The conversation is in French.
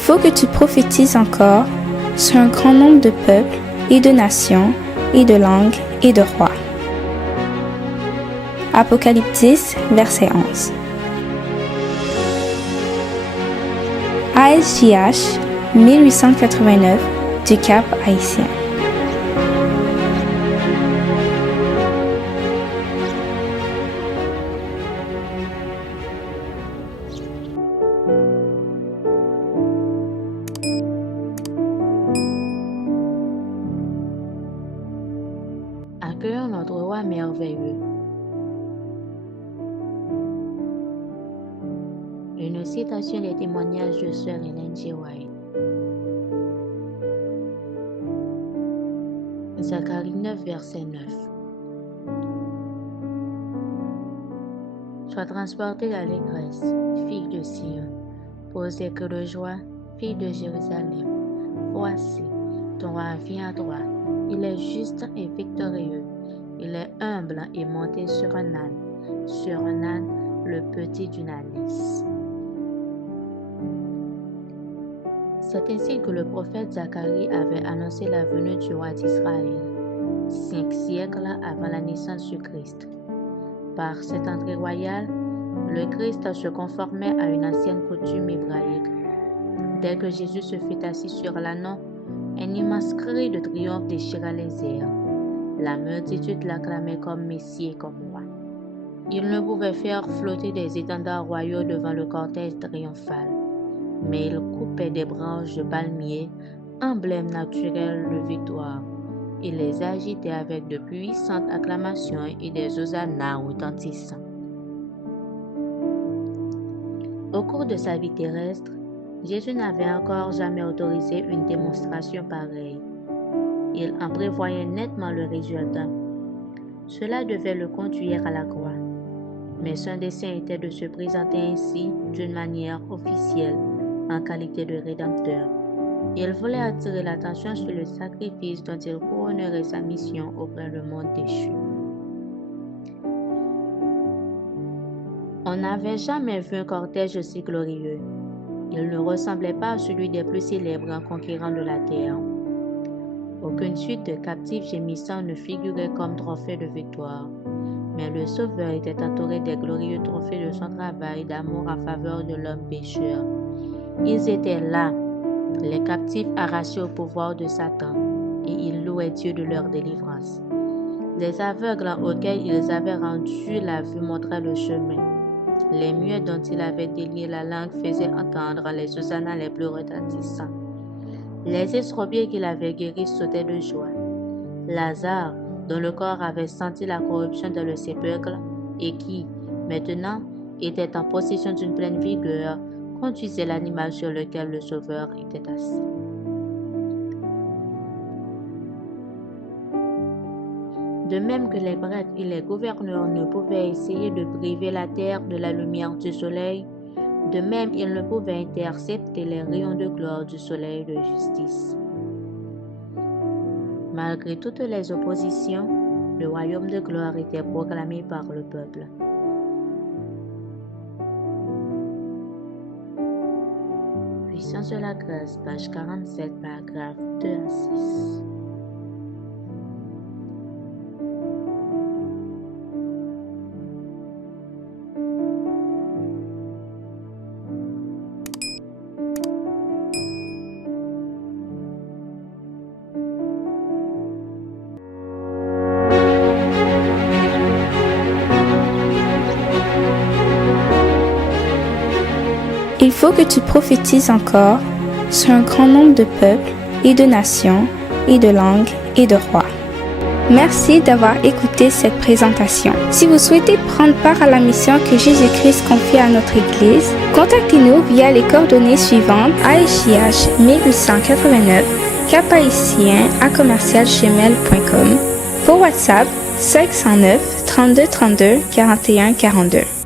faut que tu prophétises encore sur un grand nombre de peuples et de nations et de langues et de rois. Apocalypse 10, verset 11. ASJH 1889 du Cap Haïtien. Accueillons notre roi merveilleux. Une citation des témoignages de Sœur Ellen G. White. Zacharie 9, verset 9. Sois transportée d'allégresse, fille de Sion, pour des cris de joie, fille de Jérusalem. Voici, ton roi vient à toi. Il est juste et victorieux. Il est humble et monté sur un âne, le petit d'une ânesse. C'est ainsi que le prophète Zacharie avait annoncé la venue du roi d'Israël, 5 siècles avant la naissance du Christ. Par cette entrée royale, le Christ se conformait à une ancienne coutume hébraïque. Dès que Jésus se fut assis sur l'ânon, un immense cri de triomphe déchira les airs. La multitude l'acclamait comme Messie et comme roi. Il ne pouvait faire flotter des étendards royaux devant le cortège triomphal, mais il coupait des branches de palmier, emblème naturel de victoire. Il les agitait avec de puissantes acclamations et des hosannas retentissants. Au cours de sa vie terrestre, Jésus n'avait encore jamais autorisé une démonstration pareille. Il en prévoyait nettement le résultat. Cela devait le conduire à la croix. Mais son dessein était de se présenter ainsi d'une manière officielle, en qualité de rédempteur. Il voulait attirer l'attention sur le sacrifice dont il couronnerait sa mission auprès du monde déchu. On n'avait jamais vu un cortège aussi glorieux. Il ne ressemblait pas à celui des plus célèbres conquérants de la terre. Aucune suite de captifs gémissants ne figurait comme trophée de victoire, mais le Sauveur était entouré des glorieux trophées de son travail d'amour en faveur de l'homme pécheur. Ils étaient là, les captifs arrachés au pouvoir de Satan, et ils louaient Dieu de leur délivrance. Les aveugles auxquels ils avaient rendu la vue montraient le chemin. Les muets dont il avait délié la langue faisaient entendre les hosannas les plus retentissants. Les estropiés qu'il avait guéris sautaient de joie. Lazare, dont le corps avait senti la corruption dans le sépulcre et qui, maintenant, était en possession d'une pleine vigueur, conduisait l'animal sur lequel le Sauveur était assis. De même que les prêtres et les gouverneurs ne pouvaient essayer de priver la terre de la lumière du soleil, de même ils ne pouvaient intercepter les rayons de gloire du soleil de justice. Malgré toutes les oppositions, le royaume de gloire était proclamé par le peuple. Puissance de la grâce, page 47, paragraphe 2 à 6. Il faut que tu prophétises encore sur un grand nombre de peuples et de nations et de langues et de rois. Merci d'avoir écouté cette présentation. Si vous souhaitez prendre part à la mission que Jésus-Christ confie à notre Église, contactez-nous via les coordonnées suivantes: ASJH 1889, caphaïtien@gmail.com, pour WhatsApp 509 32 32 41 42.